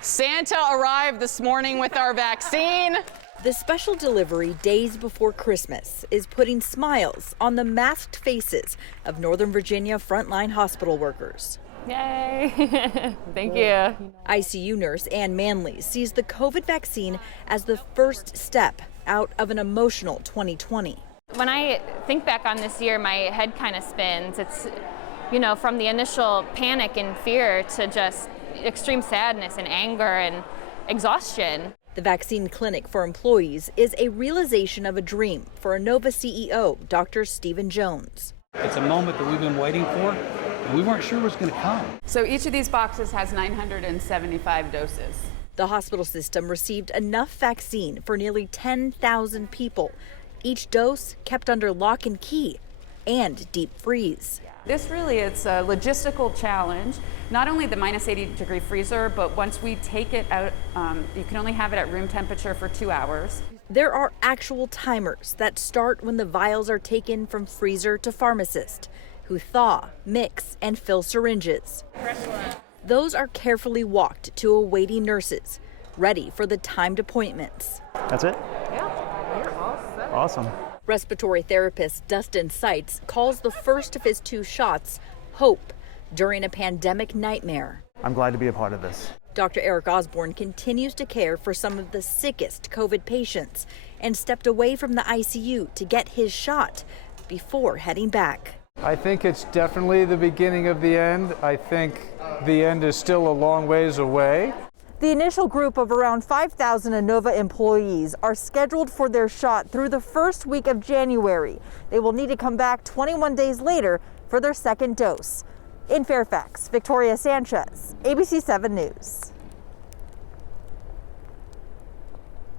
Santa arrived this morning with our vaccine. The special delivery days before Christmas is putting smiles on the masked faces of Northern Virginia frontline hospital workers. Yay! Thank you. ICU nurse Ann Manley sees the COVID vaccine as the first step out of an emotional 2020. When I think back on this year, my head kind of spins. It's, from the initial panic and fear to just extreme sadness and anger and exhaustion. The vaccine clinic for employees is a realization of a dream for INOVA CEO, Dr. Stephen Jones. It's a moment that we've been waiting for, and we weren't sure it was going to come. So each of these boxes has 975 doses. The hospital system received enough vaccine for nearly 10,000 people. Each dose kept under lock and key and deep freeze. This really is a logistical challenge. Not only the -80-degree freezer, but once we take it out, you can only have it at room temperature for 2 hours. There are actual timers that start when the vials are taken from freezer to pharmacist, who thaw, mix, and fill syringes. Those are carefully walked to awaiting nurses, ready for the timed appointments. That's it? Yeah, you're all set. Awesome. Respiratory therapist Dustin Seitz calls the first of his 2 shots hope during a pandemic nightmare. I'm glad to be a part of this. Dr. Eric Osborne continues to care for some of the sickest COVID patients and stepped away from the ICU to get his shot before heading back. I think it's definitely the beginning of the end. I think the end is still a long ways away. The initial group of around 5,000 INOVA employees are scheduled for their shot through the first week of January. They will need to come back 21 days later for their second dose. In Fairfax, Victoria Sanchez, ABC 7 News.